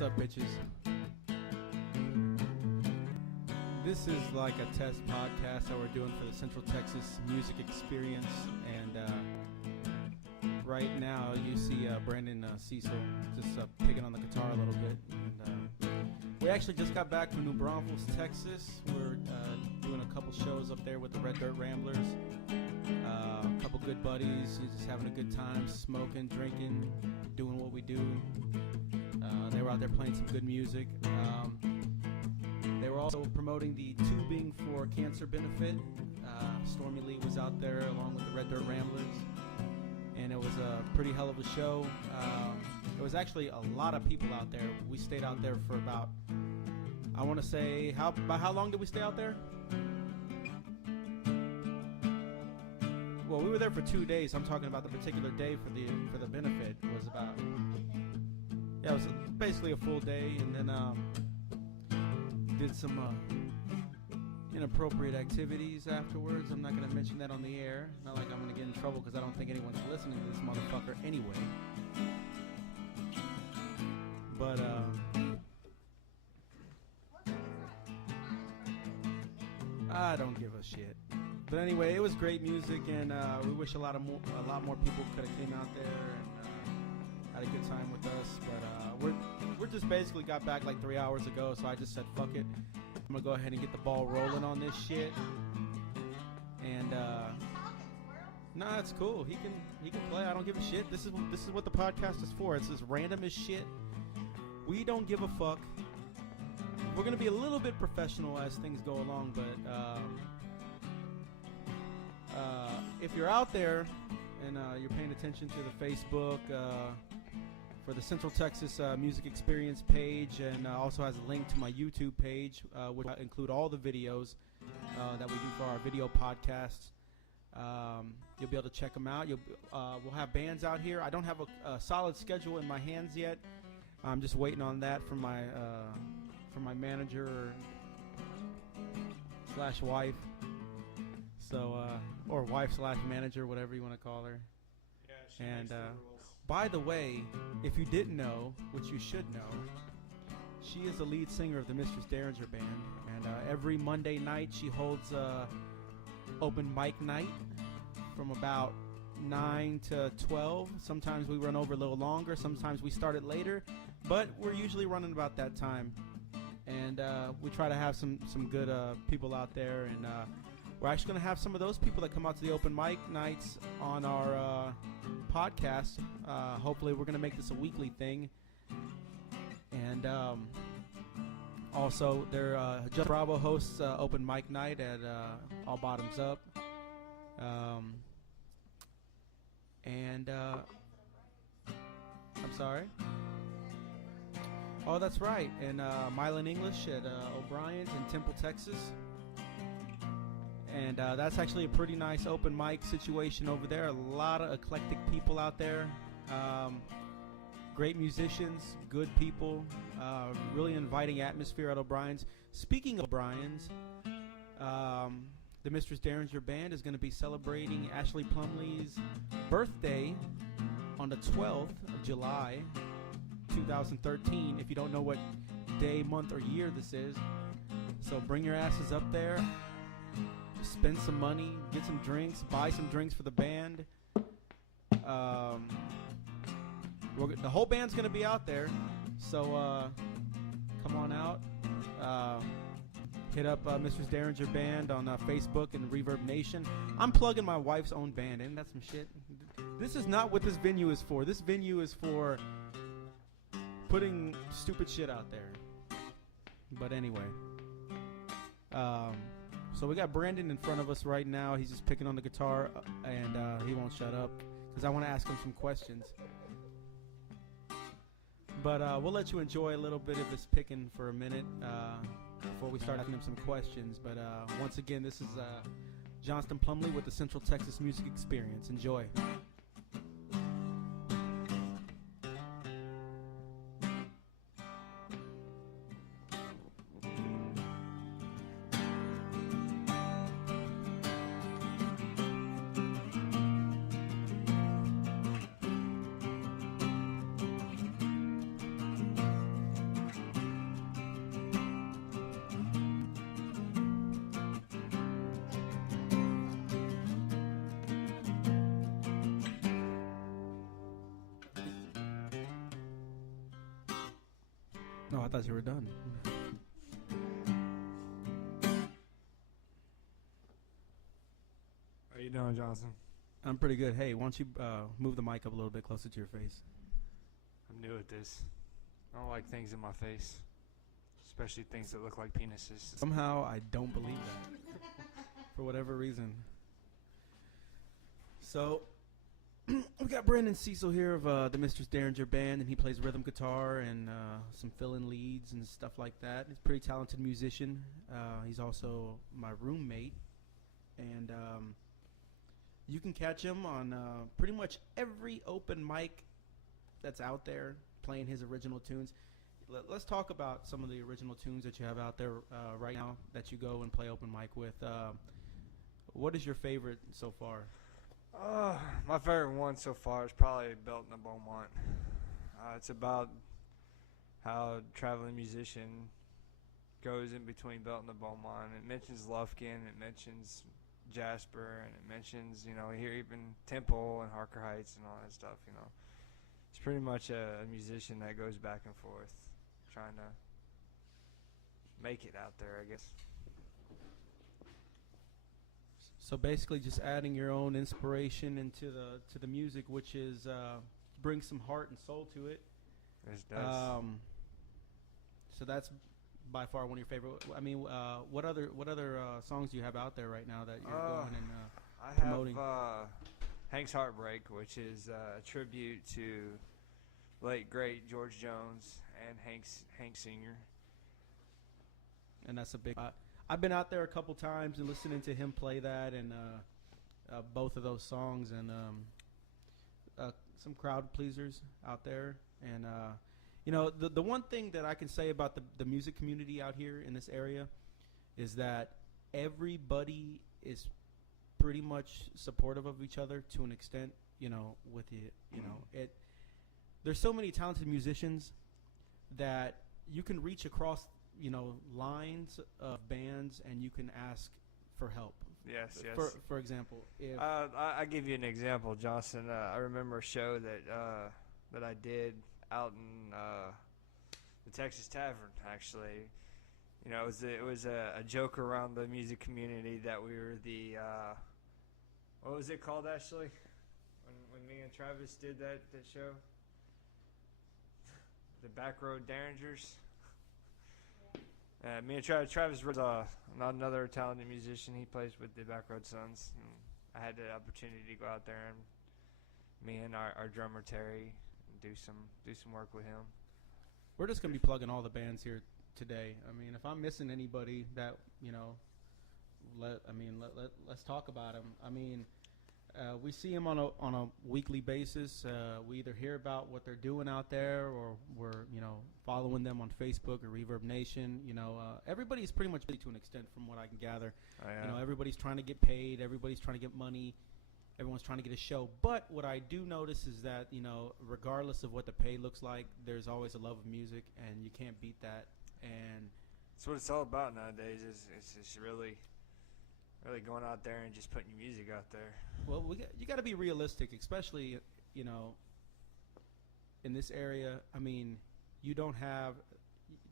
What's up, bitches? This is like a test podcast that we're doing for the Central Texas Music Experience, and right now you see Brandon Cecil just picking on the guitar a little bit. And we actually just got back from New Braunfels, Texas. We're doing a couple shows up there with the Red Dirt Ramblers. A couple good buddies, just having a good time, smoking, drinking, doing what we do. They were out there playing some good music. They were also promoting the tubing for cancer benefit. Stormy Lee was out there along with the Red Dirt Ramblers, and it was a pretty hell of a show. There was actually a lot of people out there. We stayed out there for about, I want to say, about how long did we stay out there? Well, we were there for 2 days. I'm talking about the particular day for the benefit. It was about, yeah, it was basically a full day, and then did some inappropriate activities afterwards. I'm not going to mention that on the air. Not like I'm going to get in trouble because I don't think anyone's listening to this motherfucker anyway. But I don't give a shit. But anyway, it was great music, and we wish a lot more people could have came out there and had a good time with us. But we're just basically got back like 3 hours ago, so I just said fuck it. I'm gonna go ahead and get the ball rolling on this shit. And nah, it's cool. He can play. I don't give a shit. This is what the podcast is for. It's as random as shit. We don't give a fuck. We're gonna be a little bit professional as things go along, but if you're out there and you're paying attention to the Facebook for the Central Texas Music Experience page, and also has a link to my YouTube page, which will include all the videos that we do for our video podcasts. You'll be able to check them out. We'll have bands out here. I don't have a solid schedule in my hands yet. I'm just waiting on that from my manager slash wife. So, or wife slash manager, whatever you want to call her. Yeah, she and makes the rules. by the way, if you didn't know, which you should know, she is the lead singer of the Mistress Derringer Band. And every Monday night she holds open mic night from about 9 to 12. Sometimes we run over a little longer. Sometimes we start it later. But we're usually running about that time. And we try to have some good people out there. And we're actually going to have some of those people that come out to the open mic nights on our podcast. Hopefully we're going to make this a weekly thing. And also, Just Bravo hosts open mic night at All Bottoms Up. I'm sorry. Oh, that's right. And Mylan English at O'Brien's in Temple, Texas. And that's actually a pretty nice open mic situation over there. A lot of eclectic people out there. Great musicians, good people. Really inviting atmosphere at O'Brien's. Speaking of O'Brien's, the Mistress Derringer Band is going to be celebrating Ashley Plumlee's birthday on the 12th of July, 2013. If you don't know what day, month, or year this is. So bring your asses up there. Spend some money, get some drinks, buy some drinks for the band. The whole band's going to be out there, so come on out. Hit up Mistress Derringer Band on Facebook and Reverb Nation. I'm plugging my wife's own band, ain't that some shit? This is not what this venue is for. This venue is for putting stupid shit out there. But anyway. So we got Brandon in front of us right now. He's just picking on the guitar, and he won't shut up because I want to ask him some questions. But we'll let you enjoy a little bit of this picking for a minute before we start asking him some questions. But once again, this is Johnston Plumlee with the Central Texas Music Experience. Enjoy. Oh, I thought you were done. How you doing, Johnson? I'm pretty good. Hey, why don't you move the mic up a little bit closer to your face? I'm new at this. I don't like things in my face, especially things that look like penises. Somehow, I don't believe that. For whatever reason. So, we got Brandon Cecil here of the Mistress Derringer Band, and he plays rhythm guitar and some fill-in leads and stuff like that. He's a pretty talented musician. He's also my roommate, and you can catch him on pretty much every open mic that's out there playing his original tunes. Let's talk about some of the original tunes that you have out there right now that you go and play open mic with. What is your favorite so far? My favorite one so far is probably Belt in the Beaumont. It's about how a traveling musician goes in between Belt and the Beaumont. It mentions Lufkin, it mentions Jasper, and it mentions, here even Temple and Harker Heights and all that stuff, It's pretty much a musician that goes back and forth trying to make it out there, I guess. So basically, just adding your own inspiration into the music, which is brings some heart and soul to it. It does. So that's by far one of your favorite. I mean, what other songs do you have out there right now that you're going and promoting? I have Hank's Heartbreak, which is a tribute to late great George Jones and Hank Sr. And that's a big. I've been out there a couple times and listening to him play that and both of those songs and some crowd pleasers out there. And the one thing that I can say about the music community out here in this area is that everybody is pretty much supportive of each other to an extent. With it. There's so many talented musicians that you can reach across lines of bands, and you can ask for help. Yes. For example, if I give you an example, Johnson. I remember a show that I did out in the Texas Tavern. Actually, it was a joke around the music community that we were the what was it called, Ashley? When me and Travis did that show, the Backroad Derringers. Me and Travis was another talented musician. He plays with the Backroad Sons. And I had the opportunity to go out there and me and our drummer Terry do some work with him. We're just gonna be plugging all the bands here today. I mean, if I'm missing anybody, that let's talk about them. I mean, we see them on a weekly basis. We either hear about what they're doing out there, or we're following them on Facebook or Reverb Nation. Everybody's pretty much busy to an extent, from what I can gather. Oh, yeah. Everybody's trying to get paid. Everybody's trying to get money. Everyone's trying to get a show. But what I do notice is that regardless of what the pay looks like, there's always a love of music, and you can't beat that. And that's what it's all about nowadays. It's really going out there and just putting your music out there. Well, you got to be realistic, especially in this area. I mean, you don't have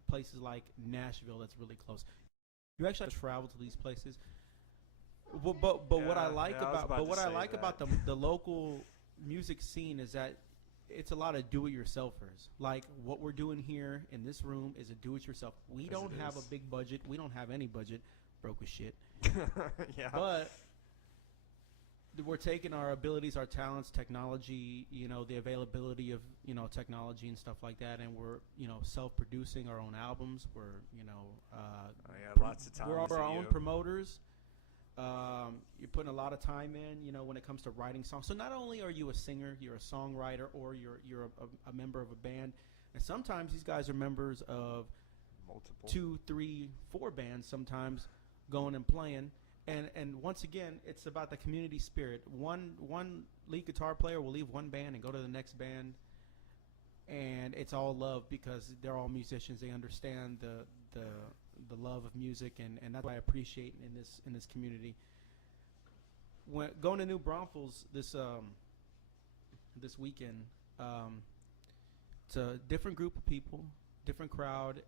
places like Nashville that's really close. You actually have to travel to these places. But what I like about the local music scene is that it's a lot of do-it-yourselfers. Like what we're doing here in this room is a do-it-yourself. We don't have a big budget. We don't have any budget. Broke as shit. Yeah. But we're taking our abilities, our talents, technology, the availability of, technology and stuff like that, and we're, self-producing our own albums. We're, lots of time. We're our own promoters. You're putting a lot of time in, when it comes to writing songs. So not only are you a singer, you're a songwriter, or you're a member of a band, and sometimes these guys are members of multiple 2, 3, 4 bands sometimes going and playing. And once again, it's about the community spirit. One lead guitar player will leave one band and go to the next band, and it's all love because they're all musicians. They understand the love of music, and that's what I appreciate in this community. When going to New Braunfels this weekend, it's a different group of people, different crowd.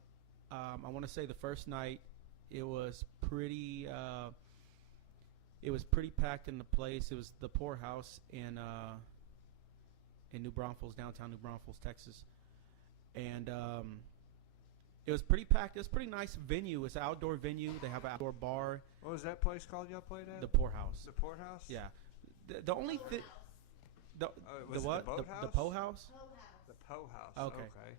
I want to say the first night it was pretty packed in the place. It was the Poorhouse in New Braunfels, downtown New Braunfels, Texas, and it was pretty packed. It was a pretty nice venue. It's an outdoor venue. They have an outdoor bar. What was that place called y'all played at? The Poorhouse. The Poorhouse? Yeah. The only thing. The was what? It the boat the house? Poe House? The Poe House. Okay. Okay.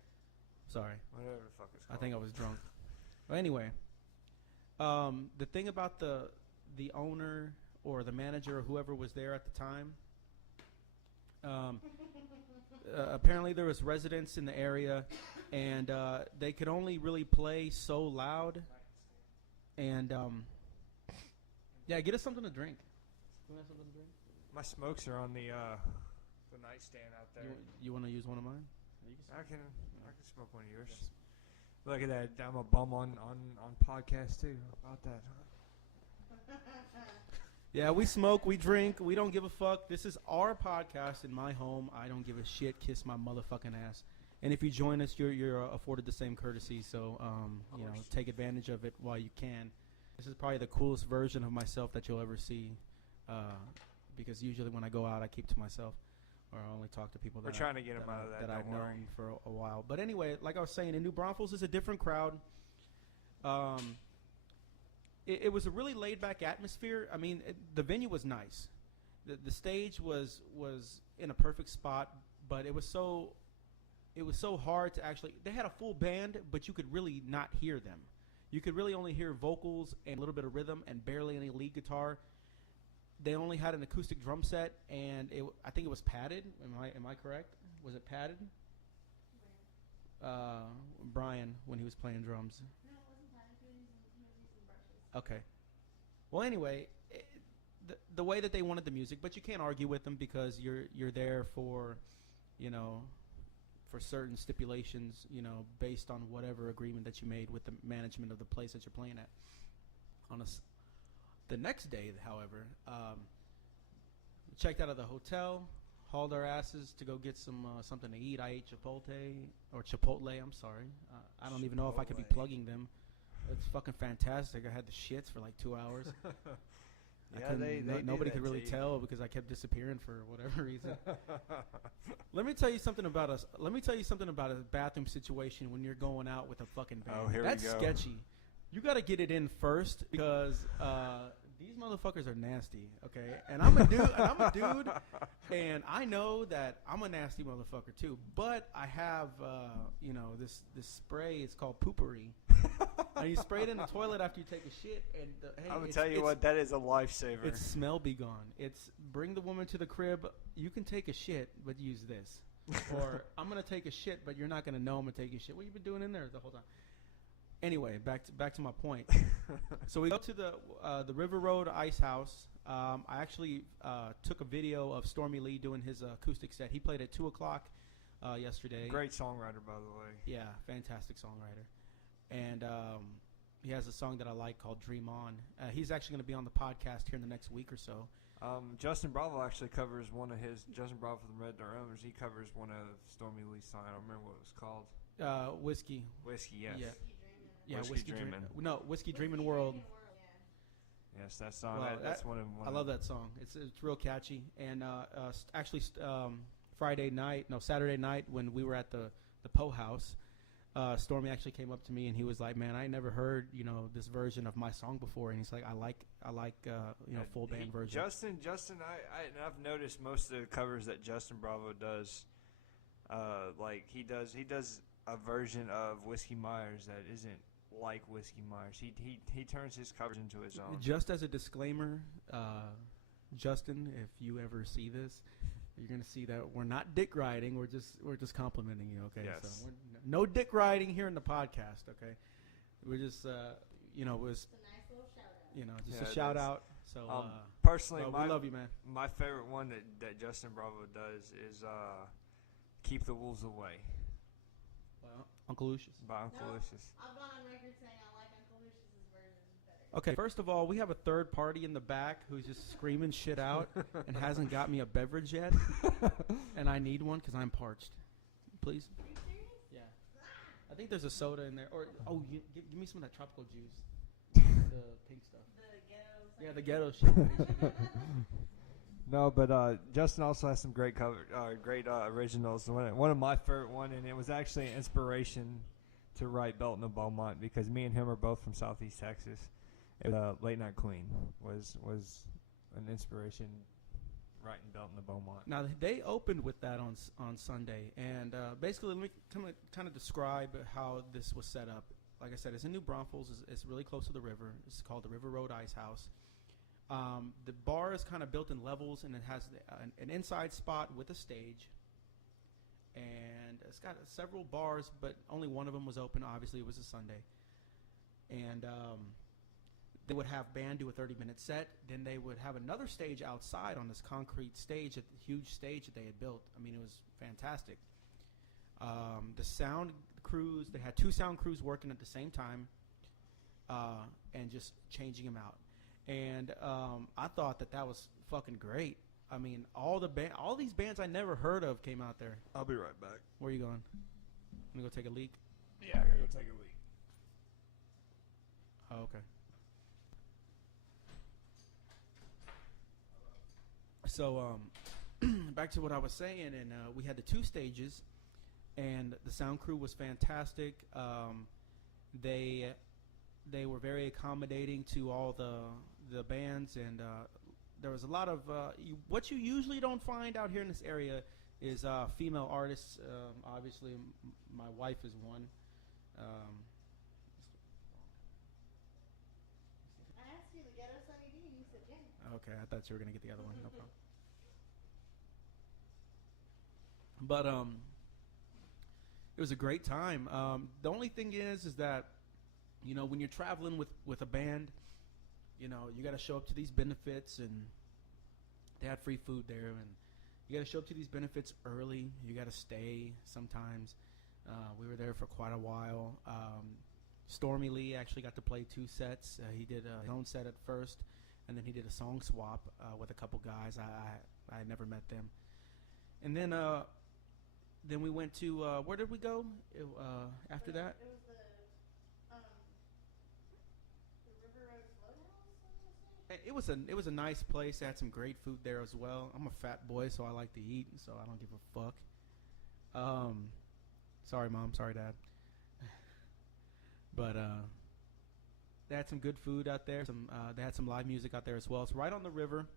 Sorry. Whatever the fuck it's I called. think I was drunk. Well, anyway, the thing about the owner or the manager or whoever was there at the time, apparently there was residents in the area, and they could only really play so loud. And yeah, get us something to drink. You want something to drink? My smokes are on the nightstand out there. You want to use one of mine? I can smoke one of yours. Look at that. I'm a bum on podcast too. How about that? Yeah, we smoke, we drink, we don't give a fuck. This is our podcast in my home. I don't give a shit. Kiss my motherfucking ass. And if you join us, you're afforded the same courtesy. So take advantage of it while you can. This is probably the coolest version of myself that you'll ever see. Because usually when I go out, I keep to myself, or I only talk to people that We're trying to get them out of that. I've known for a while. But anyway, like I was saying, in New Braunfels is a different crowd. It was a really laid-back atmosphere. I mean, the venue was nice. The stage was in a perfect spot, but it was so hard to actually. They had a full band, but you could really not hear them. You could really only hear vocals and a little bit of rhythm and barely any lead guitar. They only had an acoustic drum set, and I think it was padded. Am I correct? Was it padded? Brian, when he was playing drums. No, it wasn't padded. He was using brushes. Okay. Well, anyway, the way that they wanted the music, but you can't argue with them because you're there for, for certain stipulations, based on whatever agreement that you made with the management of the place that you're playing at. The next day, however, we checked out of the hotel, hauled our asses to go get something to eat. I ate Chipotle. I'm sorry. I don't even know if I could be plugging them. It's fucking fantastic. I had the shits for like 2 hours. Nobody could really tell because I kept disappearing for whatever reason. Let me tell you something about a bathroom situation when you're going out with a fucking band. Oh, here That's we go. sketchy. You got to get it in first because these motherfuckers are nasty, okay? And I'm a dude, and I know that I'm a nasty motherfucker too. But I have, this spray. It's called poopery. And you spray it in the toilet after you take a shit, and I'm gonna tell you what, that is a lifesaver. It's smell be gone. It's bring the woman to the crib. You can take a shit, but use this. Or I'm gonna take a shit, but you're not gonna know I'm gonna take a shit. What you been doing in there the whole time? Anyway, back to my point. So we go to the River Road Ice House. I actually took a video of Stormy Lee doing his acoustic set. He played at 2:00 yesterday. Great songwriter, by the way. Yeah, fantastic songwriter. And he has a song that I like called Dream On. He's actually going to be on the podcast here in the next week or so. Justin Bravo actually covers Justin Bravo from the Red Drummers. He covers one of Stormy Lee's songs. I don't remember what it was called. Whiskey. Whiskey, yes. Yeah, Whiskey Dreamin'. Whiskey Dreamin' World. Yes, that song. Well, that's one of. I love that song. It's real catchy. And Saturday night when we were at the Poe House, Stormy actually came up to me and he was like, "Man, I never heard this version of my song before." And he's like, "I like full band version." Justin, I've noticed most of the covers that Justin Bravo does, like he does a version of Whiskey Myers that isn't like Whiskey Myers. He turns his covers into his own. Just as a disclaimer, Justin, if you ever see this, you're gonna see that we're not dick riding. We're just complimenting you. Okay. Yes. So no dick riding here in the podcast. Okay. We're just It's a nice little shout out. just a shout out. So personally, we love you, man. My favorite one that Justin Bravo does is "Keep the Wolves Away" Well, Uncle Lucius. by Uncle Lucius. I've gone on record saying I like Uncle Lucius's version better. Okay, first of all, we have a third party in the back who's just screaming shit out and hasn't got me a beverage yet, and I need one because I'm parched. Please. Are you serious? Yeah. I think there's a soda in there. Or give me some of that tropical juice, the pink stuff. The ghetto. Yeah, the ghetto shit. No, but Justin also has some great originals. One of my favorite one, and it was actually an inspiration to write Belton of Beaumont because me and him are both from Southeast Texas. Late Night Queen was an inspiration writing Belton of Beaumont. Now they opened with that on Sunday, and basically let me kind of describe how this was set up. Like I said, it's in New Braunfels. It's really close to the river. It's called the River Road Ice House. The bar is kind of built in levels, and it has an inside spot with a stage. And it's got several bars, but only one of them was open. Obviously, it was a Sunday. And they would have band do a 30-minute set. Then they would have another stage outside on this concrete stage, a huge stage that they had built. I mean, it was fantastic. The sound crews, they had 2 sound crews working at the same time and just changing them out. And I thought that was fucking great. I mean, all these bands I never heard of came out there. I'll be right back. Where are you going? I'm going to go take a leak? Yeah, I gotta go take a leak. Oh, okay. So, back to what I was saying, and we had the 2 stages, and the sound crew was fantastic. They were very accommodating to all the bands, and there was a lot of what you usually don't find out here in this area is female artists. Obviously, my wife is one. I asked you the ghetto Sunny D, and you said yeah. Okay, I thought you were gonna get the other one. No problem. But it was a great time. The only thing is that, you know, when you're traveling with a band, you know, you got to show up to these benefits, and they had free food there, and you got to show up to these benefits early. You got to stay sometimes. We were there for quite a while. Stormy Lee actually got to play 2 sets. He did his own set at first, and then he did a song swap with a couple guys. I had never met them. And then we went to where did we go after that? It was the River Road Floathouse. It was a nice place. They had some great food there as well. I'm a fat boy, so I like to eat, so I don't give a fuck. Sorry, Mom. Sorry, Dad. But they had some good food out there. They had some live music out there as well. It's right on the river.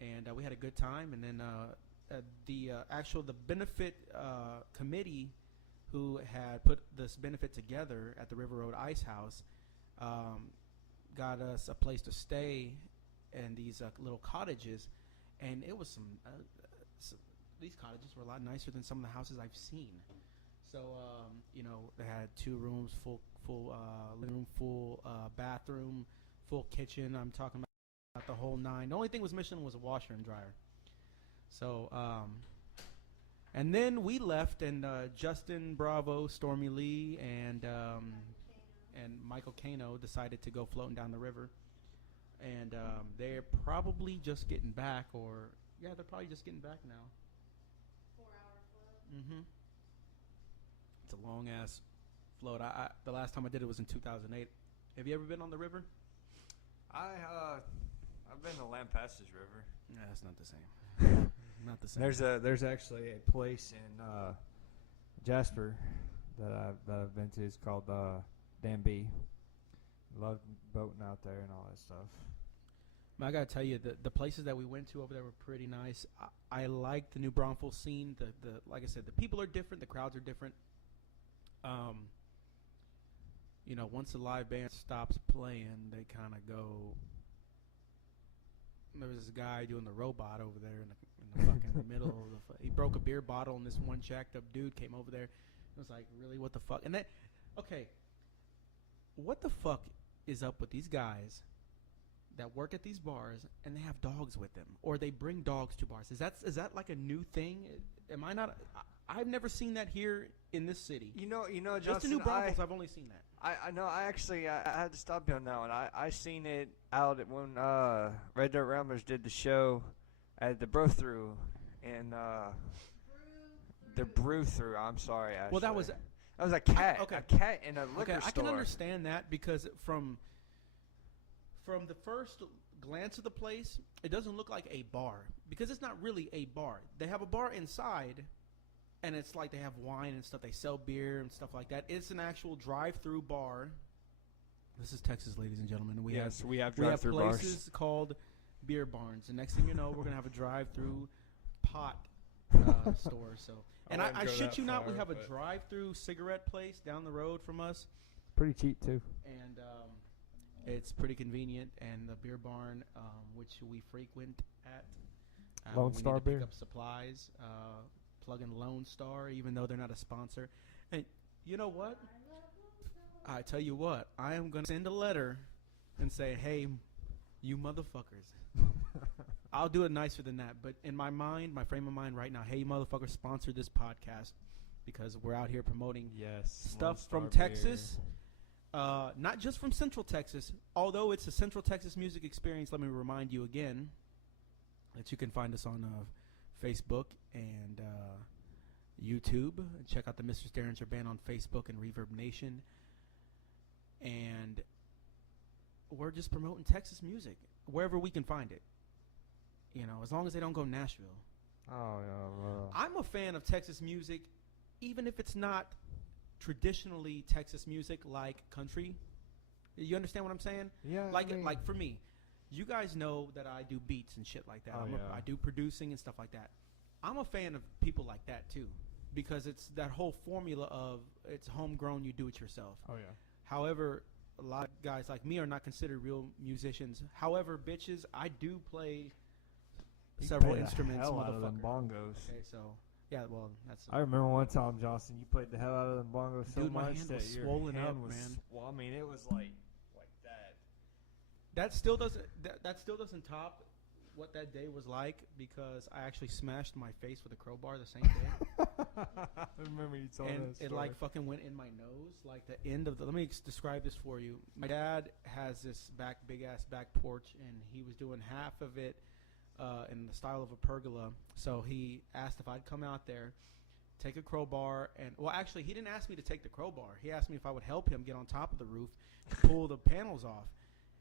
And we had a good time. And then the benefit committee who had put this benefit together at the River Road Ice House got us a place to stay in these little cottages, and it was these cottages were a lot nicer than some of the houses I've seen. So you know, they had 2 rooms, full living room, full bathroom, full kitchen. I'm talking about the whole 9. The only thing was missing was a washer and dryer. So and then we left, and Justin Bravo, Stormy Lee, and Michael Kano decided to go floating down the river. And they're probably just getting back, they're probably just getting back now. 4-hour float. Mm-hmm. It's a long ass float. The last time I did it was in 2008. Have you ever been on the river? I've been to Lampasas River. Yeah, it's not the same. Not the same. There's actually a place in Jasper that I've been to. It's called Danby. Love boating out there and all that stuff. I gotta tell you, the places that we went to over there were pretty nice. I like the New Braunfels scene. The like I said, the people are different, the crowds are different. You know, once the live band stops playing, they kind of go. There was this guy doing the robot over there in the fucking middle of the. He broke a beer bottle, and this one jacked up dude came over there. It was like, really, what the fuck? And then, okay, what the fuck is up with these guys that work at these bars and they have dogs with them, or they bring dogs to bars? Is that like a new thing? Am I not? I've never seen that here in this city. You know, Justin, just in New Braunfels, I've only seen that. I know. I had to stop you on that one. I seen it out at when Red Dirt Ramblers did the show at the Bro Through in The brew through. I'm sorry, Ashley. Well, that was a cat. okay. A cat in a liquor okay. store. I can understand that because from the first glance of the place, it doesn't look like a bar because it's not really a bar. They have a bar inside, and it's like they have wine and stuff. They sell beer and stuff like that. It's an actual drive-through bar. This is Texas, ladies and gentlemen. we have We have drive-through places bars. called beer barns. And next thing you know, we're gonna have a drive-through pot store. So, and I wouldn't go shit that you not, we far, have a but- drive-through cigarette place down the road from us, Pretty cheap too. and it's pretty convenient. And the beer barn, which we frequent at, Lone we Star need to Beer? pick up supplies. Plug in Lone Star, even though they're not a sponsor. And you know what? I tell you what, I am going to send a letter and say, hey, you motherfuckers. I'll do it nicer than that. But in my mind, my frame of mind right now, hey, you motherfuckers, sponsor this podcast because we're out here promoting Yes. stuff from Texas. Not just from Central Texas. Although it's a Central Texas music experience, let me remind you again that you can find us on Facebook and YouTube. Check out the Mr. Derringer Band on Facebook and Reverb Nation. And we're just promoting Texas music wherever we can find it. You know, as long as they don't go Nashville. Oh yeah. I'm a fan of Texas music, even if it's not traditionally Texas music like country. You understand what I'm saying? Yeah. Like for me, you guys know that I do beats and shit like that. Oh, yeah. I do producing and stuff like that. I'm a fan of people like that too, because it's that whole formula of it's homegrown, you do it yourself. Oh yeah. However, a lot of guys like me are not considered real musicians. However, bitches, I do play You several play the instruments, hell out of them motherfucker. bongos. Okay, so yeah, well, that's I remember one time, Johnson, you played the hell out of them bongos so Dude, my much hand that was your swollen hand up, was man. Well, I mean, it was like that. that still doesn't top what that day was like because I actually smashed my face with a crowbar the same day. I remember you told And that it story. like fucking went in my nose, like the end of the. Let me describe this for you. My dad has this big ass back porch, and he was doing half of it in the style of a pergola. So he asked if I'd come out there, take a crowbar, and well, actually, he didn't ask me to take the crowbar. He asked me if I would help him get on top of the roof, pull the panels off,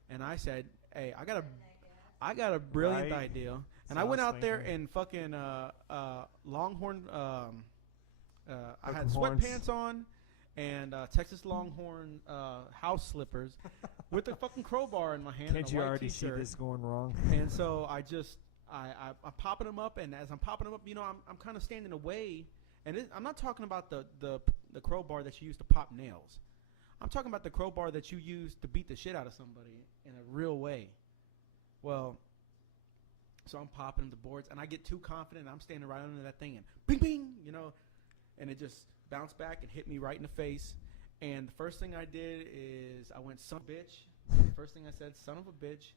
and I said, "Hey, I got a brilliant Right. idea." And So I went I was out there thinking. in fucking Longhorn. I had Longhorns. sweatpants on and Texas Longhorn house slippers with a fucking crowbar in my hand. Can't and a you white already see t-shirt. this going wrong? And so I'm popping them up, and as I'm popping them up, you know, I'm kind of standing away. And I'm not talking about the crowbar that you use to pop nails. I'm talking about the crowbar that you use to beat the shit out of somebody in a real way. Well, so I'm popping the boards, and I get too confident. And I'm standing right under that thing, and bing, bing, you know, and it just bounced back and hit me right in the face. And the first thing I did is I went, son of a bitch. First thing I said, son of a bitch,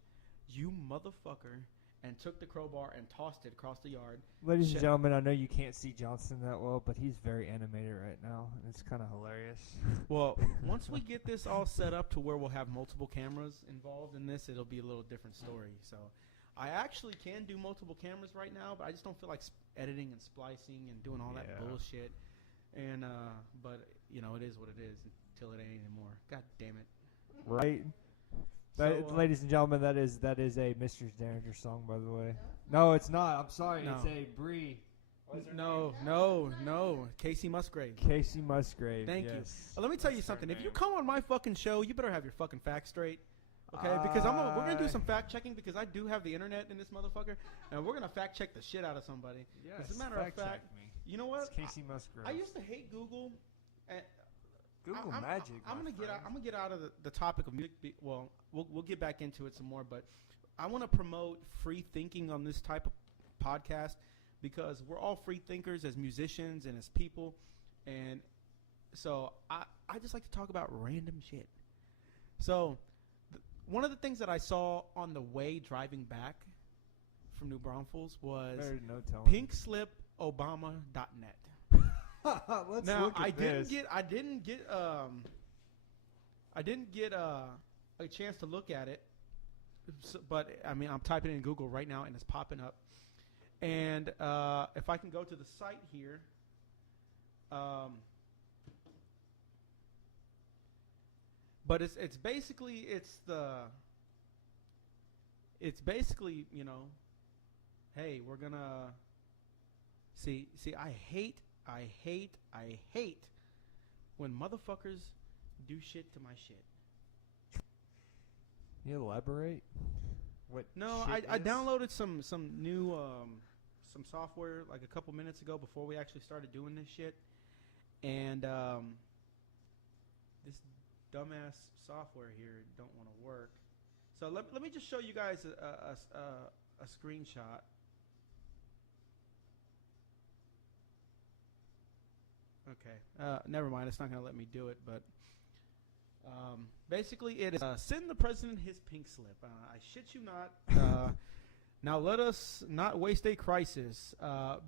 you motherfucker, and took the crowbar and tossed it across the yard. Ladies Shit. and gentlemen, I know you can't see Johnson that well, but he's very animated right now, and it's kind of hilarious. Well, once we get this all set up to where we'll have multiple cameras involved in this, it'll be a little different story. So I actually can do multiple cameras right now, but I just don't feel like editing and splicing and doing all that Yeah. bullshit. And but you know, it is what it is until it ain't anymore. God damn it. Right? So, Ladies and gentlemen, that is a Mr. Derringer song, by the way. No, it's not. I'm sorry. No. It's a Bree. What's her No. Casey Musgrave. name? Casey Musgrave. Thank you. yes. Let me tell you That's her something. If you name. come on my fucking show, you better have your fucking facts straight. Okay? Because we're going to do some fact checking because I do have the internet in this motherfucker. And we're going to fact check the shit out of somebody. Yes, As a matter of fact check fact, me. you know what? It's Casey Musgrave. I used to hate Google. And Google I'm Magic. I'm my gonna get out. friend. I'm gonna get out of the topic of music. Well, we'll get back into it some more, but I want to promote free thinking on this type of podcast because we're all free thinkers as musicians and as people, and so I just like to talk about random shit. So one of the things that I saw on the way driving back from New Braunfels was There's no telling. pinkslipobama.net. Let's Now look at I this. didn't get a chance to look at it, but I mean I'm typing in Google right now and it's popping up. And if I can go to the site here, But it's basically you know, hey, we're gonna see. I hate when motherfuckers do shit to my shit. You elaborate? What? No, shit I is? downloaded some new some software like a couple minutes ago before we actually started doing this shit, and this dumbass software here don't want to work. So let me just show you guys a screenshot. Okay, never mind. It's not going to let me do it, but basically it is send the president his pink slip. I shit you not. Now let us not waste a crisis.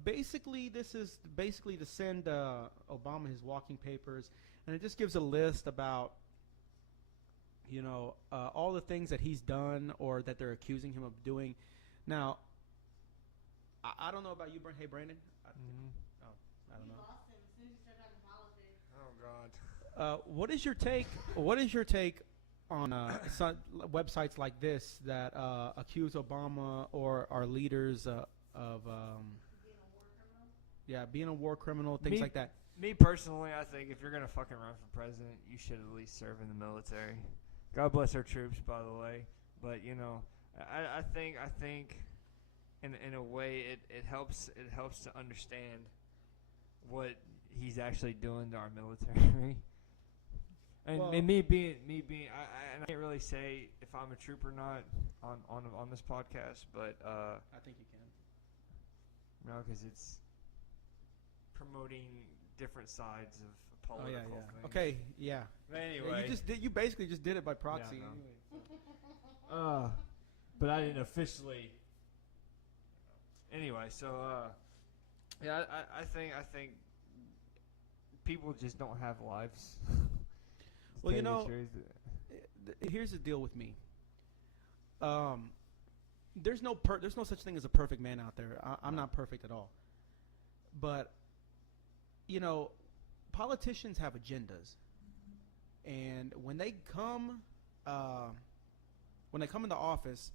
Basically, this is basically to send Obama his walking papers, and it just gives a list about, you know, all the things that he's done or that they're accusing him of doing. Now, I don't know about you, hey Brandon. I don't You know. lost him as soon as you started talking politics. Oh God. What is your take? What is your take on websites like this that accuse Obama or our leaders of Being a war criminal. yeah, being a war criminal, things Me- like that? Me personally, I think if you're gonna fucking run for president, you should at least serve in the military. God bless our troops, by the way. But you know, I think in a way it helps to understand what he's actually doing to our military. And, Well- and me being I can't really say if I'm a troop or not on this podcast, but I think you can. no, because it's promoting different sides of Oh political yeah, yeah. things. Okay, yeah. But Yeah, anyway, you basically just did it by proxy. Yeah, no. Anyway. but I didn't officially. Anyway, so yeah, I think people just don't have lives. Well, you To tell know, the truth. Here's the deal with me. There's no such thing as a perfect man out there. I'm not perfect at all. But you know, politicians have agendas, and when they come into office,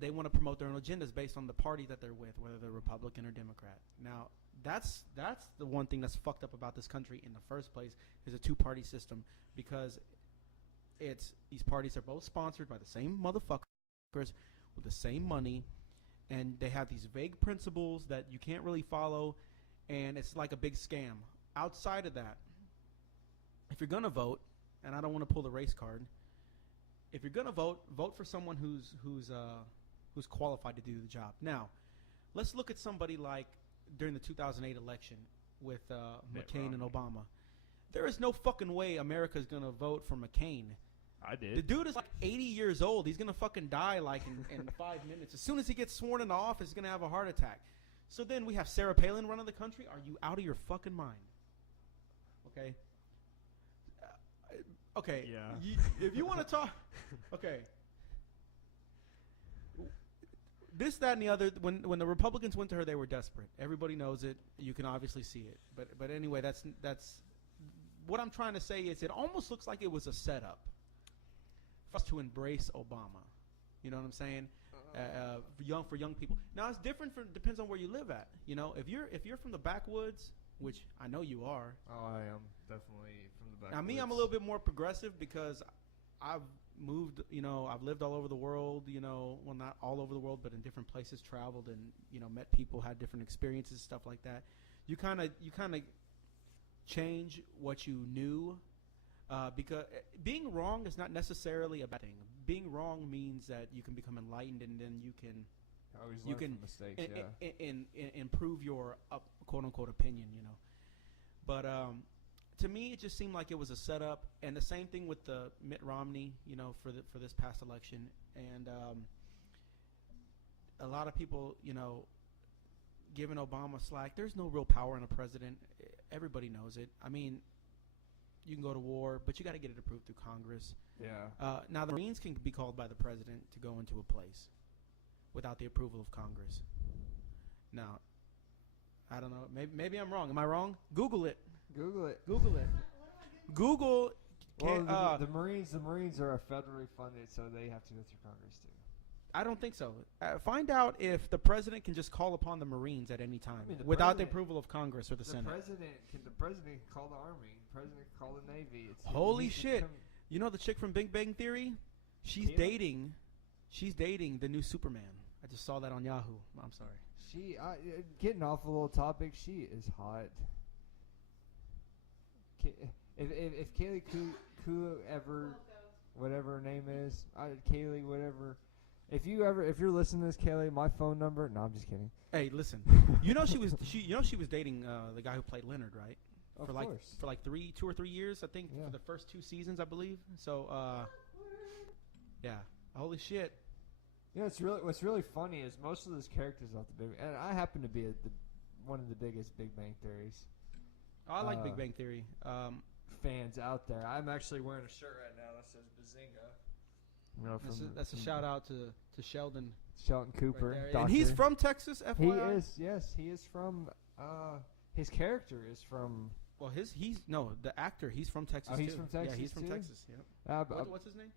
they want to promote their own agendas based on the party that they're with, whether they're Republican or Democrat. Now, that's the one thing that's fucked up about this country in the first place is a two-party system, because these parties are both sponsored by the same motherfuckers with the same money, and they have these vague principles that you can't really follow, and it's like a big scam. Outside of that, if you're gonna vote, and I don't want to pull the race card, if you're gonna vote for someone who's qualified to do the job. Now, let's look at somebody like during the 2008 election with McCain and Obama. There is no fucking way America's gonna vote for McCain. I did. The dude is like 80 years old. He's gonna fucking die like in 5 minutes. As soon as he gets sworn into office, he's gonna have a heart attack. So then we have Sarah Palin running the country. Are you out of your fucking mind? Okay. Okay. Yeah. If you want to talk, okay. This, that, and the other. When the Republicans went to her, they were desperate. Everybody knows it. You can obviously see it. But anyway, that's what I'm trying to say is it almost looks like it was a setup for us to embrace Obama. You know what I'm saying? For young people. Now it's different. Depends on where you live at. You know, if you're from the backwoods, which I know you are. Oh, I am definitely from the back. Now me, I'm a little bit more progressive because I've moved. You know, I've lived all over the world. You know, well, not all over the world, but in different places, traveled, and you know, met people, had different experiences, stuff like that. You kind of change what you knew, because being wrong is not necessarily a bad thing. Being wrong means that you can become enlightened, and then you can always you learn can from mistakes. improve your quote unquote opinion, you know. But to me, it just seemed like it was a setup, and the same thing with the Mitt Romney, you know, for this past election, and a lot of people, you know, giving Obama slack. There's no real power in a president. Everybody knows it. I mean, you can go to war, but you got to get it approved through Congress. Yeah. Now, the Marines can be called by the president to go into a place without the approval of Congress. Now, I don't know. Maybe I'm wrong. Am I wrong? Google it. Google it. Google it. Google. Well, the Marines are federally funded, so they have to go through Congress too. I don't think so. Find out if the president can just call upon the Marines at any time without the approval of Congress or the Senate. The president can call the Army. The president can call the Navy. Holy shit! You know the chick from Big Bang Theory? She's dating the new Superman. I just saw that on Yahoo. I'm sorry. Getting off a little topic, she is hot. If Kaylee ever, whatever her name is, Kaylee, whatever. If you're listening to this, Kaylee, my phone number. No, I'm just kidding. Hey, listen. You know she was dating the guy who played Leonard, right? Of for course. 2 or 3 years, I think, Yeah. for the first 2 seasons, I believe. So, yeah. Holy shit. You know, what's really funny is most of those characters off the Big, and I happen to be one of the biggest Big Bang Theories. I like Big Bang Theory. Fans out there. I'm actually wearing a shirt right now that says Bazinga. You know, that's a shout out to Sheldon Cooper. right there. And he's from Texas, FYI. He is, yes. He is from, his character is from. Well, the actor, he's from Texas, he's too. from Texas, Yeah, he's from too? Texas, yep. What's his name?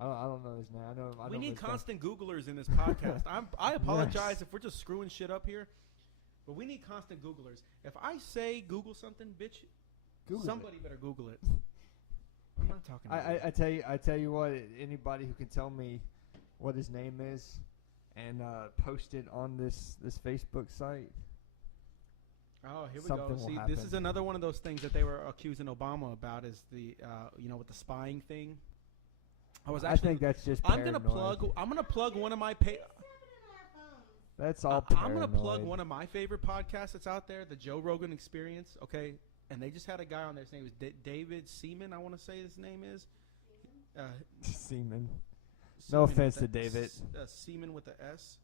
I don't know his name. I know we need his constant Googlers in this podcast. I apologize if we're just screwing shit up here, but we need constant Googlers. If I say Google something, bitch, somebody better Google it. I'm not talking about I tell you what, anybody who can tell me what his name is and post it on this Facebook site. Oh, here we Something go. will See, happen. this is another one of those things that they were accusing Obama about is the with the spying thing. I think that's just paranoid. I'm gonna plug one of my That's all I'm paranoid. gonna plug one of my favorite podcasts that's out there, the Joe Rogan Experience. Okay, and they just had a guy on there. His name was David Seaman. I want to say his name is Seaman. No offense to David. Seaman with the S,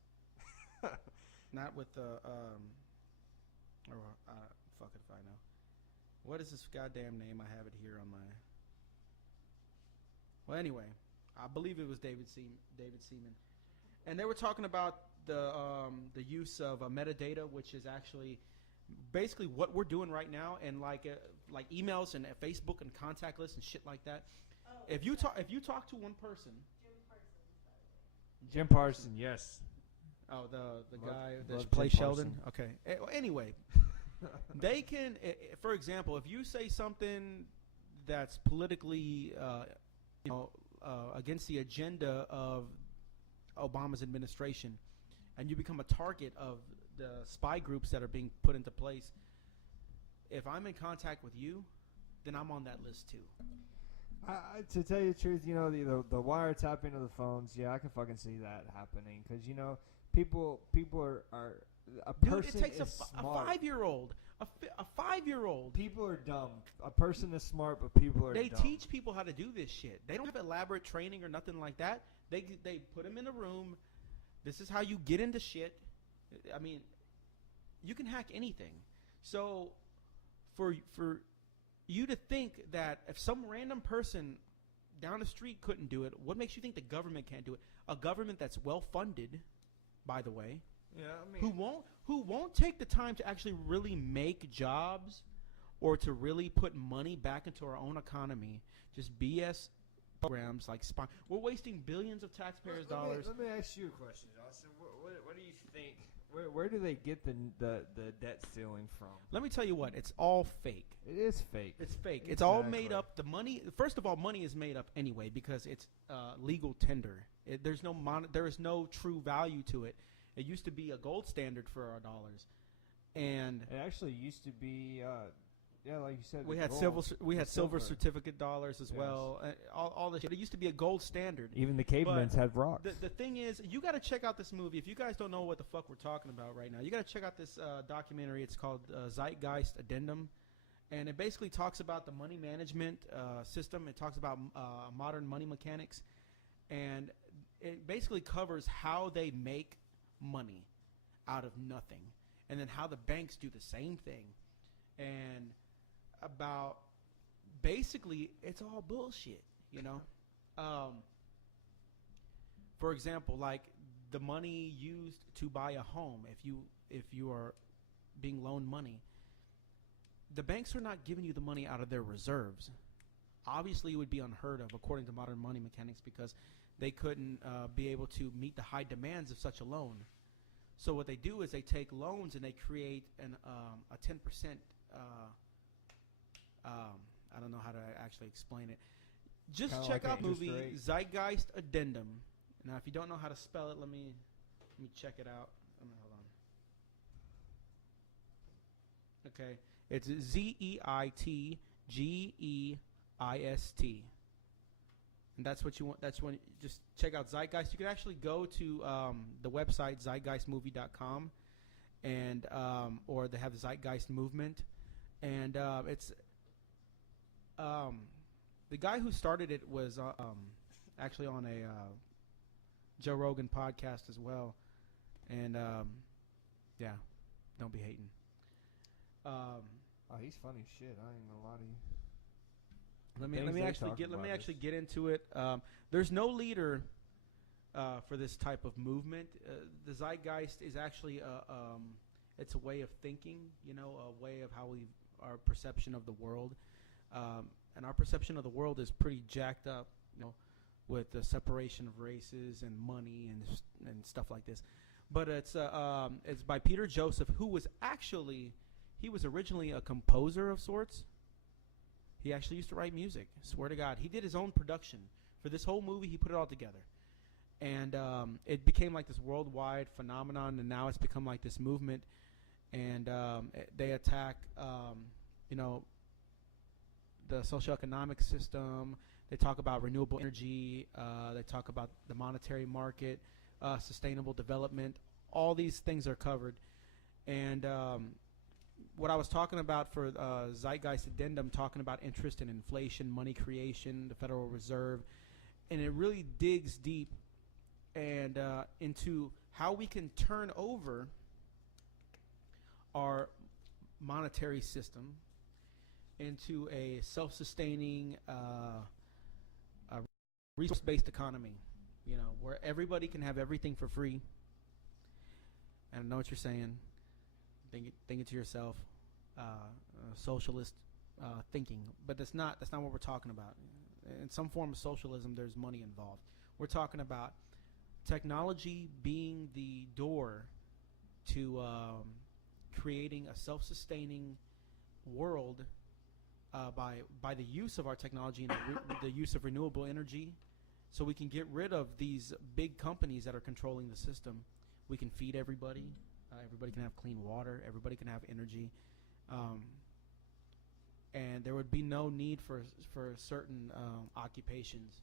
not with the fuck it if I know. What is this goddamn name? I have it here on my. Well, anyway, I believe it was David Seaman, and they were talking about the use of metadata, which is actually basically what we're doing right now, and like emails and Facebook and contact lists and shit like that. Oh, If you talk to one person, Jim Parsons, yes. oh the guy love that plays Jim Sheldon. Okay. Anyway, they can, for example, if you say something that's politically, against the agenda of Obama's administration, and you become a target of the spy groups that are being put into place, if I'm in contact with you, then I'm on that list too. To tell you the truth, the wiretapping of the phones, I can fucking see that happening because people are a Dude, person it takes is a smart. 5-year-old, a 5-year-old. People are dumb. A person is smart, but people are They dumb. teach people how to do this shit. They don't have elaborate training or nothing like that. They put them in a room. This is how you get into shit. I mean, you can hack anything. So for you to think that if some random person down the street couldn't do it, what makes you think the government can't do it? A government that's well funded, by the way, Yeah, I mean, who won't take the time to actually really make jobs or to really put money back into our own economy. Just BS programs like spy. We're wasting billions of taxpayers' dollars. Let me ask you a question, Austin. What do you think? Where do they get the debt ceiling from? Let me tell you what, it's all fake. It is fake. It's fake. It's all made Exactly. up. The money, first of all, money is made up anyway because it's legal tender. There is no true value to it. It used to be a gold standard for our dollars, and It actually used to be, like you said. we the had gold, silver silver. certificate dollars as Yes. well. All this shit. It used to be a gold standard. Even the cavemen had rocks. The thing is, you got to check out this movie. If you guys don't know what the fuck we're talking about right now, you got to check out this documentary. It's called Zeitgeist Addendum, and it basically talks about the money management system. It talks about modern money mechanics, and it basically covers how they make money out of nothing, and then how the banks do the same thing, and about basically it's all bullshit, for example, like the money used to buy a home. if you are being loaned money, the banks are not giving you the money out of their reserves. Obviously, it would be unheard of according to modern money mechanics because they couldn't be able to meet the high demands of such a loan. So what they do is they take loans and they create a 10%. I don't know how to actually explain it. Just Kinda check like out interest movie rate. Zeitgeist Addendum. Now, if you don't know how to spell it, let me check it out. Hold on. Okay, it's Zeitgeist, and that's what you want. That's when just check out Zeitgeist. You can actually go to the website zeitgeistmovie.com, and or they have the Zeitgeist movement, and it's the guy who started it was actually on a Joe Rogan podcast as well, and yeah, don't be hating. Oh, he's funny as shit. I ain't gonna lie to you. Let Things me they actually talk get about is- get into it. There's no leader for this type of movement. The Zeitgeist is actually it's a way of thinking, a way of how our perception of the world, and our perception of the world is pretty jacked up, with the separation of races and money and stuff like this. But it's by Peter Joseph, who was he was originally a composer of sorts. He actually used to write music. Swear to God, he did his own production for this whole movie. He put it all together, and it became like this worldwide phenomenon. And now it's become like this movement, and they attack, the socioeconomic system. They talk about renewable energy. They talk about the monetary market, sustainable development. All these things are covered, and what I was talking about for Zeitgeist Addendum, talking about interest and inflation, money creation, the Federal Reserve, and it really digs deep and into how we can turn over our monetary system into a self-sustaining, resource-based economy, where everybody can have everything for free. And I know what you're saying. Thinking to yourself, socialist thinking, but that's not what we're talking about. In some form of socialism, there's money involved. We're talking about technology being the door to creating a self-sustaining world by the use of our technology and the use of renewable energy, so we can get rid of these big companies that are controlling the system. We can feed everybody. Everybody can have clean water. Everybody can have energy, and there would be no need for certain occupations.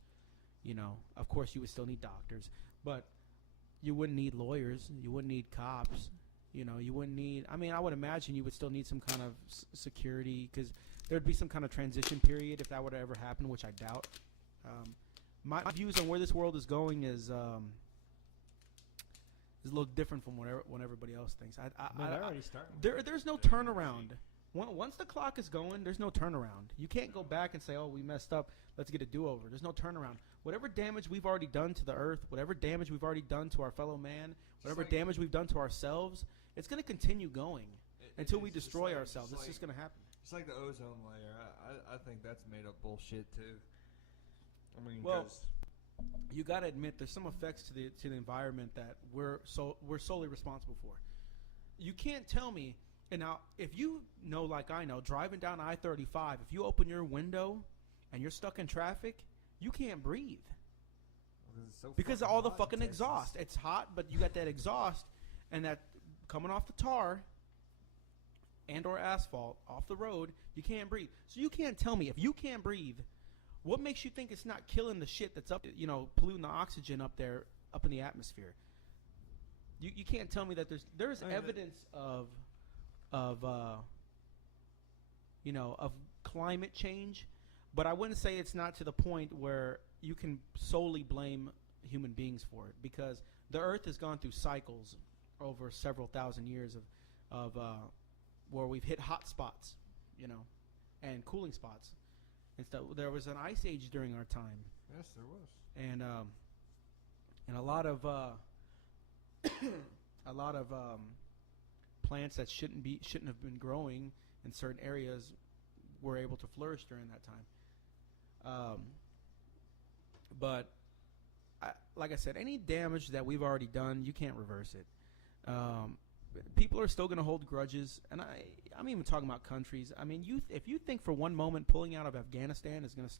Of course, you would still need doctors, but you wouldn't need lawyers. You wouldn't need cops. You wouldn't need. I mean, I would imagine you would still need some kind of security, because there'd be some kind of transition period if that were to ever happen, which I doubt. My views on where this world is going is a little different from what everybody else thinks. They're already starting. There's no turnaround. Once the clock is going, there's no turnaround. You can't go back and say, "Oh, we messed up. Let's get a do-over." There's no turnaround. Whatever damage we've already done to the earth, whatever damage we've already done to our fellow man, whatever damage we've done to ourselves, it's going to continue going until we destroy ourselves. It's just going to happen. It's like the ozone layer. I think that's made up bullshit too. I mean, Well, you got to admit there's some effects to the environment that we're solely responsible for. You can't tell me. And now, if you know, like I know, driving down I-35, if you open your window and you're stuck in traffic, you can't breathe because of all the fucking exhaust. It's hot, but you got that exhaust and that coming off the tar and or asphalt off the road. You can't breathe. So you can't tell me, if you can't breathe, what makes you think it's not killing the shit that's up, polluting the oxygen up there, up in the atmosphere? You can't tell me that there's evidence of climate change, but I wouldn't say it's not to the point where you can solely blame human beings for it, because the Earth has gone through cycles over several thousand years of where we've hit hot spots, and cooling spots and stuff. There was an ice age during our time. Yes, there was. And a lot of plants that shouldn't have been growing in certain areas were able to flourish during that time. But like I said, any damage that we've already done, you can't reverse it. People are still going to hold grudges, and I'm even talking about countries. I mean, if you think for one moment pulling out of Afghanistan is going to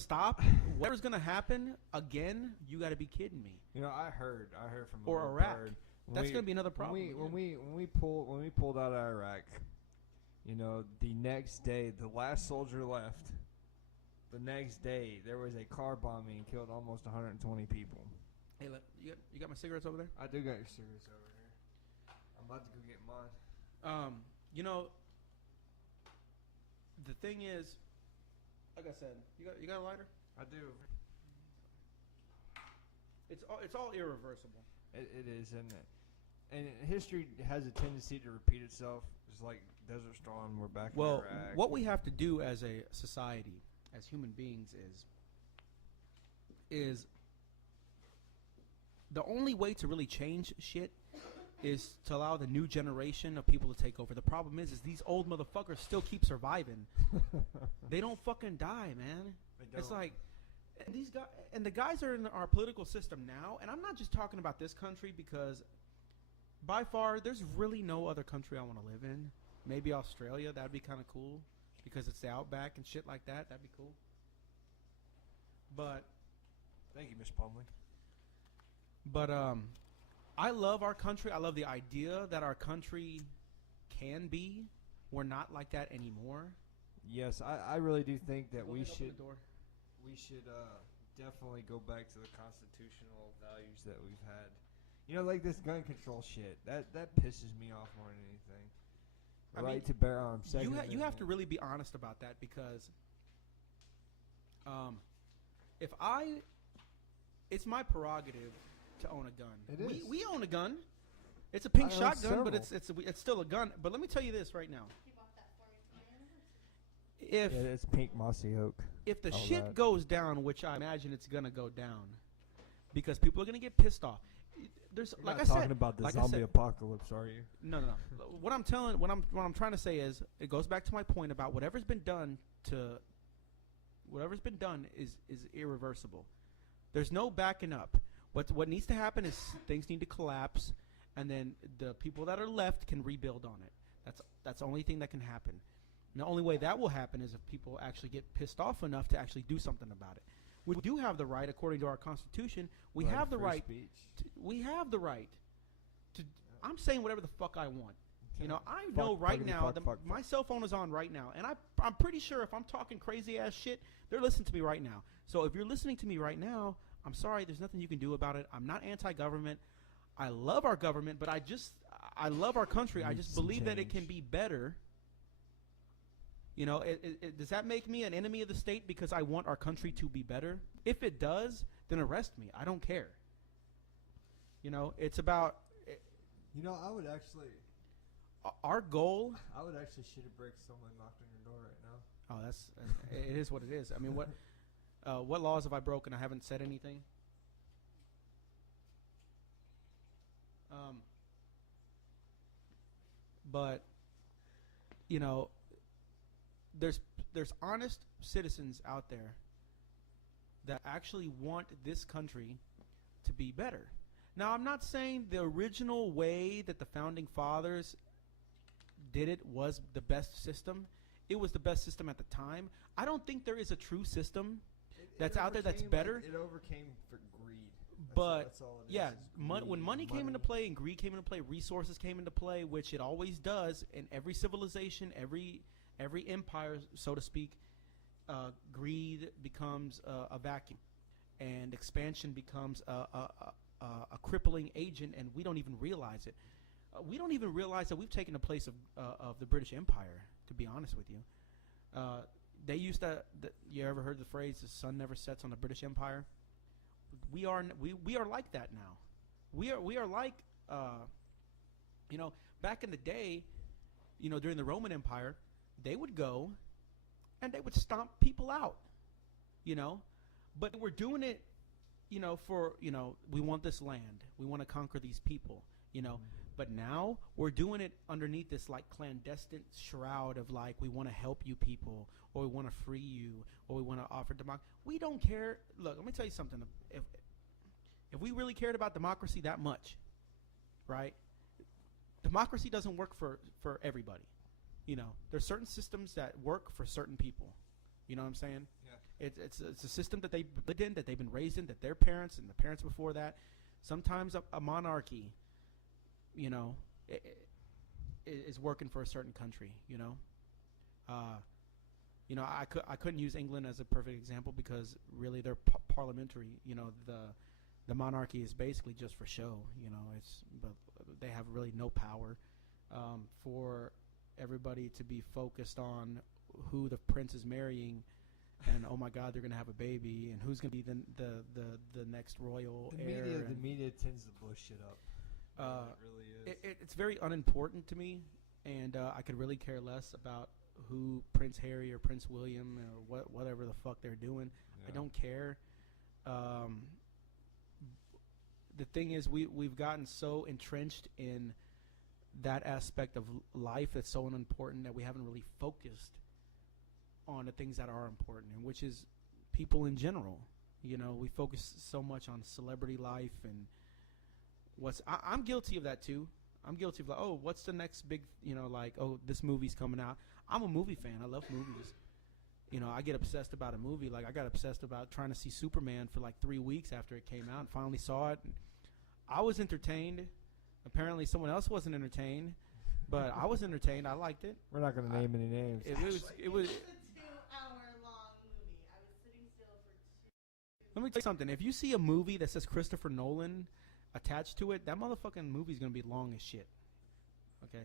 stop, whatever's going to happen again, you got to be kidding me. You know, I heard from or a Iraq. bird, That's going to be another problem. When we pulled out of Iraq, you know, the next day, the last soldier left. The next day, there was a car bombing and killed almost 120 people. Hey, you got my cigarettes over there? I do got your cigarettes over here. I'm about to go get mine. You know, the thing is, like I said, you got a lighter? I do. It's all irreversible. It is, isn't it? And history has a tendency to repeat itself. It's like Desert Storm. We're back in Iraq. What we have to do as a society, as human beings, is the only way to really change shit is to allow the new generation of people to take over. The problem is these old motherfuckers still keep surviving. They don't fucking die, man. It's like, and these guys, and the guys are in our political system now, and I'm not just talking about this country, because by far there's really no other country I want to live in. Maybe Australia, that'd be kind of cool, because it's the outback and shit like that. That'd be cool. But Thank you, Miss Plumley. But I love our country. I love the idea that our country can be. We're not like that anymore. Yes, I really do think that we Open should the door. definitely go back to the constitutional values that we've had. You know, like this gun control shit. That pisses me off more than anything. I Right mean, to bear arms. You have to really be honest about that, because it's my prerogative to own a gun. It is. We own a gun. It's a pink I own shotgun, but several. it's still a gun. But let me tell you this right now. He bought that for me for my anniversary. Yeah, it's pink mossy oak. If the All shit that. goes down, which I imagine it's gonna go down, because people are gonna get pissed off. There's You're like not I said, talking about the like I zombie said- apocalypse, are you? No. What I'm trying to say is, it goes back to my point about whatever's been done is irreversible. There's no backing up. What needs to happen is things need to collapse, and then the people that are left can rebuild on it. That's the only thing that can happen. And the only way that will happen is if people actually get pissed off enough to actually do something about it. We do have the right, according to our Constitution, we have the right. We have the right to. I'm saying whatever the fuck I want. You know, I know right now that my cell phone is on right now, and I'm pretty sure if I'm talking crazy ass shit, they're listening to me right now. So if you're listening to me right now, I'm sorry, there's nothing you can do about it. I'm not anti-government. I love our government, but I love our country. I just believe that it can be better. You know, does that make me an enemy of the state because I want our country to be better? If it does, then arrest me. I don't care. You know, it's about You know, I would actually our goal. shit a brick someone knocked on your door right now. Oh, it is what it is. I mean, what laws have I broken? I haven't said anything. But you know, there's honest citizens out there that actually want this country to be better. Now, I'm not saying the original way that the founding fathers did it was the best system. It was the best system at the time. I don't think there is a true system that's out there that's better. It overcame for greed. But that's all it is, yeah, is greed, when money came into play and greed came into play, resources came into play, which it always does in every civilization, every empire, so to speak. Greed becomes a vacuum, and expansion becomes a crippling agent, and we don't even realize it. We don't even realize that we've taken the place of the British Empire. To be honest with you, they used to. You ever heard the phrase "the sun never sets on the British Empire"? We are like that now. We are like, you know, back in the day, you know, during the Roman Empire, they would go and they would stomp people out, you know, but we're doing it, you know, for, you know, we want this land, we want to conquer these people, you know, But now we're doing it underneath this like clandestine shroud of like we want to help you people, or we want to free you, or we want to offer democracy. We don't care. Look, let me tell you something. If we really cared about democracy that much, right? Democracy doesn't work for everybody. You know, there's certain systems that work for certain people. You know what I'm saying? Yeah. It's a system that they've lived in, that they've been raised in, that their parents and the parents before that. Sometimes a monarchy, you know, is working for a certain country. You know, I couldn't use England as a perfect example because really they're parliamentary. You know, the monarchy is basically just for show. You know, but they have really no power. For everybody to be focused on who the prince is marrying, and oh my God, they're gonna have a baby, and who's gonna be the next royal heir. The media tends to blow shit up. It really is. It's very unimportant to me, and I could really care less about who Prince Harry or Prince William or whatever the fuck they're doing. Yeah. I don't care. The thing is, we've gotten so entrenched in that aspect of life that's so unimportant that we haven't really focused on the things that are important, and which is people in general. You know, we focus so much on celebrity life and I'm guilty of that too. I'm guilty of like, oh, what's the next big, you know, like, oh, this movie's coming out. I'm a movie fan. I love movies. You know, I get obsessed about a movie. Like, I got obsessed about trying to see Superman for like 3 weeks after it came out, and finally saw it. And I was entertained. Apparently someone else wasn't entertained, but I was entertained. I liked it. We're not going to name any names. It was It's a 2-hour-long movie. I was sitting still for 2. Let me tell you something. If you see a movie that says Christopher Nolan attached to it, that motherfucking movie's going to be long as shit. Okay?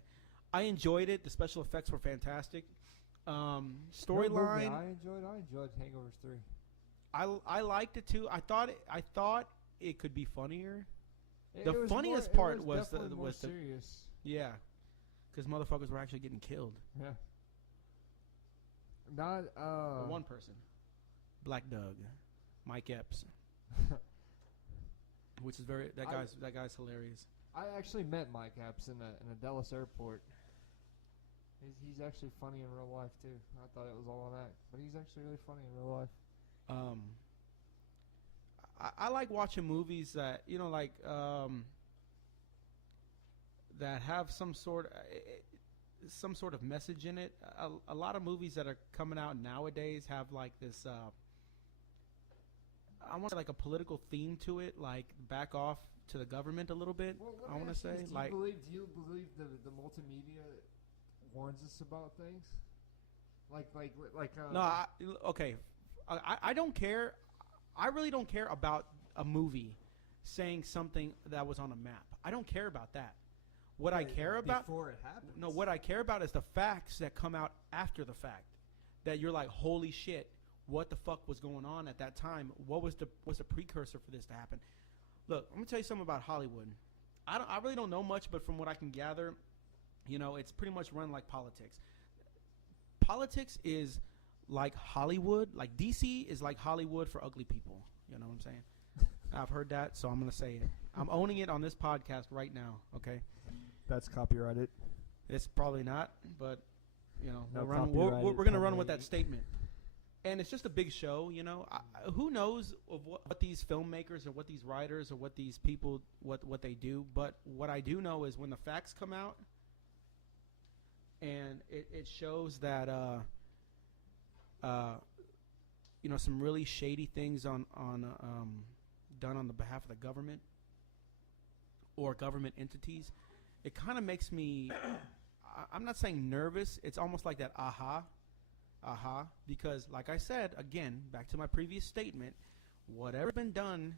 I enjoyed it. The special effects were fantastic. Storyline. I enjoyed Hangovers 3. I liked it too. I thought it could be funnier. It The was funniest more, part it was definitely more the serious. yeah, because motherfuckers were actually getting killed. Yeah. Not One person, Black Doug, Mike Epps, which is that guy's hilarious. I actually met Mike Epps in a Dallas airport. He's actually funny in real life too. I thought it was all an act, but he's actually really funny in real life. I like watching movies that, you know, like that have some sort of message in it. A lot of movies that are coming out nowadays have like this I want like a political theme to it, like back off to the government a little bit. Well, I want to say, like, do you believe the multimedia warns us about things? No, okay. I don't care. I really don't care about a movie saying something that was on a map. I don't care about that. What I care about before it happens. No, what I care about is the facts that come out after the fact. That you're like, holy shit, what the fuck was going on at that time? What was the precursor for this to happen? Look, I'm gonna tell you something about Hollywood. I really don't know much, but from what I can gather, you know, it's pretty much run like politics. Politics is like Hollywood, like DC is like Hollywood for ugly people. You know what I'm saying? I've heard that, so I'm going to say it. I'm owning it on this podcast right now, okay? That's copyrighted. It's probably not, but, you know, No we're going to run with copyrighted. that statement. And it's just a big show, you know. Who knows of what these filmmakers or what these writers or what these people, what they do. But what I do know is when the facts come out and it shows that, you know, some really shady things done on the behalf of the government or government entities, it kind of makes me, I'm not saying nervous, it's almost like that aha, because like I said, again, back to my previous statement, whatever's been done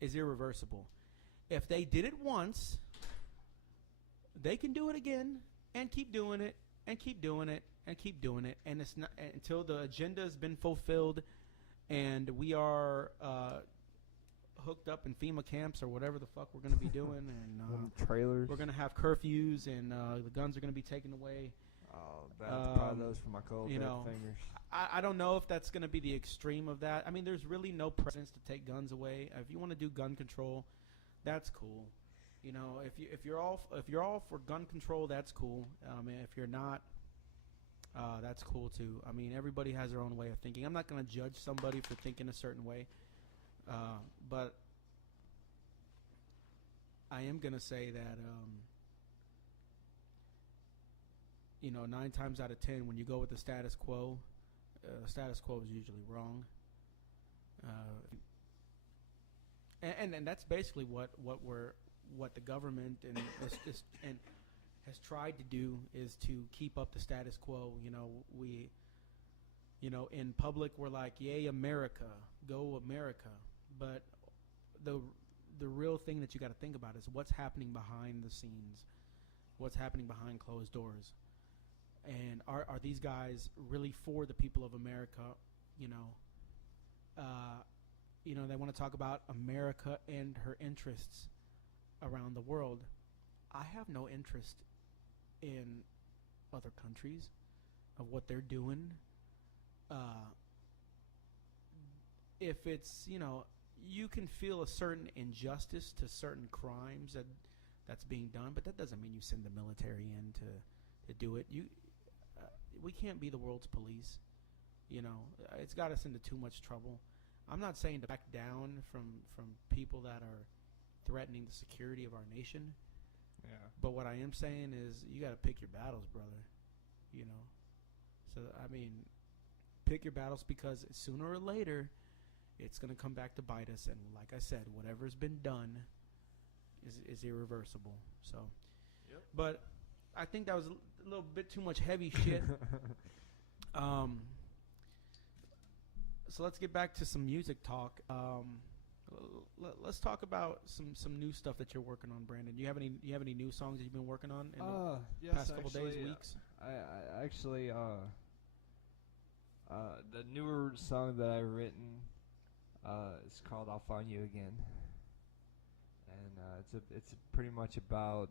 is irreversible. If they did it once, they can do it again and keep doing it and keep doing it and keep doing it, and it's not until the agenda has been fulfilled and we are hooked up in FEMA camps or whatever the fuck we're going to be doing, and trailers. we're going to have curfews and the guns are going to be taken away. Oh, that's probably those for my cold you know, fingers. I don't know if that's going to be the extreme of that. I mean, there's really no precedence to take guns away. If you want to do gun control, that's cool. You know, if you're all for gun control, that's cool. And if you're not, that's cool too. I mean, everybody has their own way of thinking. I'm not going to judge somebody for thinking a certain way, but I am going to say that, you know, 9 times out of 10, when you go with the status quo is usually wrong. And that's basically what the government and has tried to do is to keep up the status quo. In public we're like, "Yay, America, go America," but the real thing that you got to think about is what's happening behind the scenes, what's happening behind closed doors, and are these guys really for the people of America? They want to talk about America and her interests around the world. I have no interest in other countries, of what they're doing. If it's, you can feel a certain injustice to certain crimes that's being done, but that doesn't mean you send the military in to do it. We can't be the world's police. It's got us into too much trouble. I'm not saying to back down from people that are threatening the security of our nation. Yeah. But what I am saying is you got to pick your battles, brother. So, I mean, pick your battles, because sooner or later it's going to come back to bite us. And like I said, whatever's been done is irreversible. So, Yep. But I think that was a little bit too much heavy shit. So let's get back to some music talk. Let's talk about some new stuff that you're working on, Brandon. You have any new songs that you've been working on in the Yes, past couple days, weeks? I actually the newer song that I've written is called "I'll Find You Again," and it's pretty much about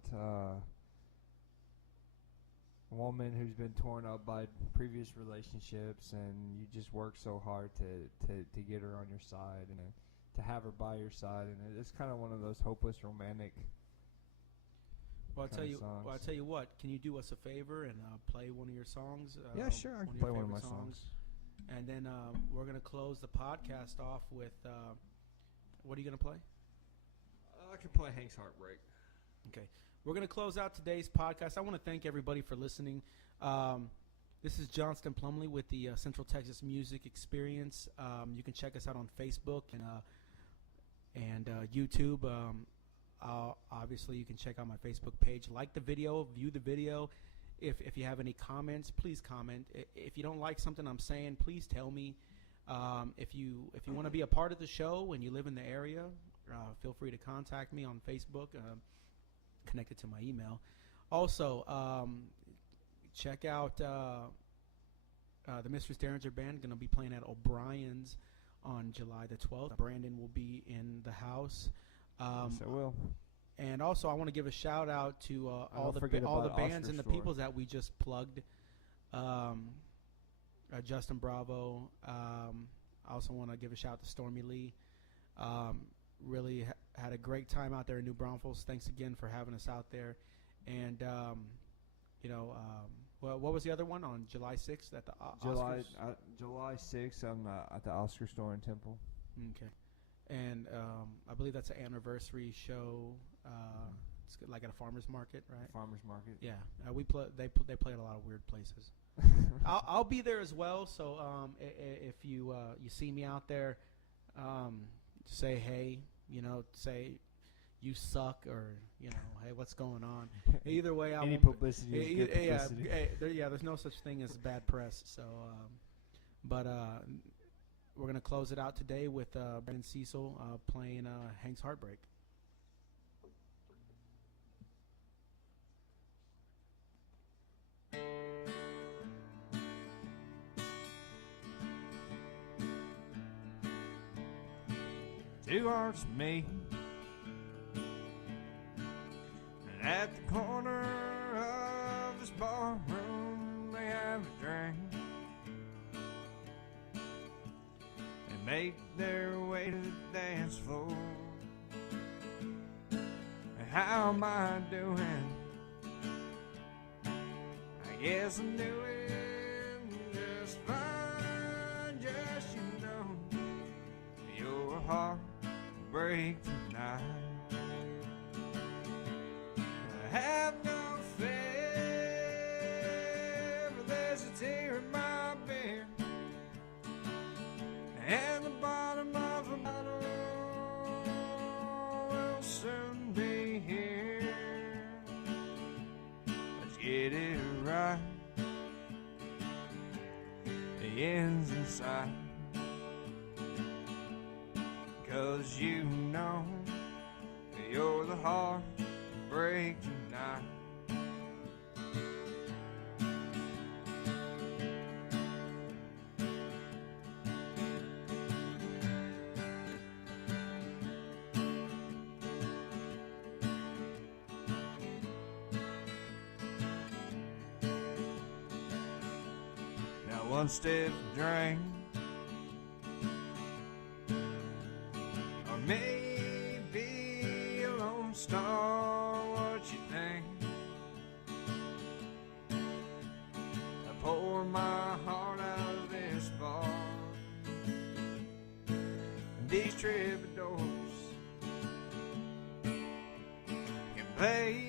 a woman who's been torn up by previous relationships, and you just work so hard to get her on your side and to have her by your side, and it's kind of one of those hopeless romantic. Well, I'll songs. tell you what. Can you do us a favor and play one of your songs? Yeah, sure. I can play one of my songs. And then we're gonna close the podcast off with what are you gonna play? I can play Hank's Heartbreak. Okay. We're going to close out today's podcast. I want to thank everybody for listening. This is Johnston Plumley with the Central Texas Music Experience. You can check us out on Facebook and YouTube. Obviously, you can check out my Facebook page. Like the video, view the video. If you have any comments, please comment. If you don't like something I'm saying, please tell me. If you want to be a part of the show and you live in the area, feel free to contact me on Facebook. Connected to my email. Also, check out the Mistress Derringer Band. Going to be playing at O'Brien's on July the 12th. Brandon will be in the house. Yes, I will. And also, I want to give a shout out to all the bands and the people that we just plugged. Justin Bravo. I also want to give a shout out to Stormy Lee. Really had a great time out there in New Braunfels. Thanks again for having us out there. And what was the other one on July 6th at the Oscars? July 6th at the Oscar store in Temple. Okay. And I believe that's an anniversary show. It's like at a farmer's market, right? Farmer's market. Yeah. They play at a lot of weird places. I'll be there as well. So if you see me out there, say hey. Say you suck, or hey, what's going on? Either way, any publicity is good publicity. There's no such thing as bad press. So, but we're gonna close it out today with Brandon Cecil playing Hank's Heartbreak. Two hearts me, and at the corner of this bar room they have a drink and make their way to the dance floor. And How am I doing? I guess I'm doing just fine. Just you know, your heart break tonight. I have no fear, but there's a tear in my beer, and the bottom of a bottle will soon be here. Let's get it right. The end's inside, 'cause you know you're the heartbreak tonight. Now one stiff drink, or maybe a Lone Star, what you think? I pour my heart out of this bar, and these troubadours can play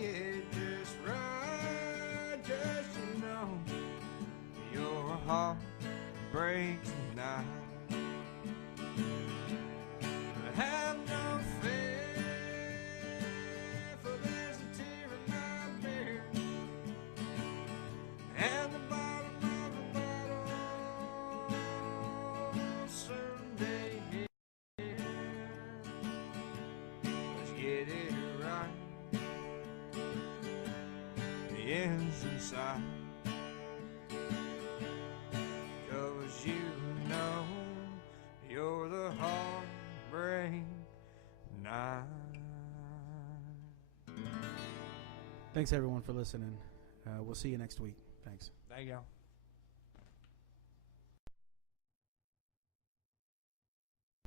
it just right. Just you know, your heart breaks tonight. Have no fear, for there's a tear in my beer, and the bottom of the bottle will soon be here. Let's get it right. The end's inside, 'cause you know you're the heartbreak night. Thanks everyone for listening. We'll see you next week. Thanks. There you go.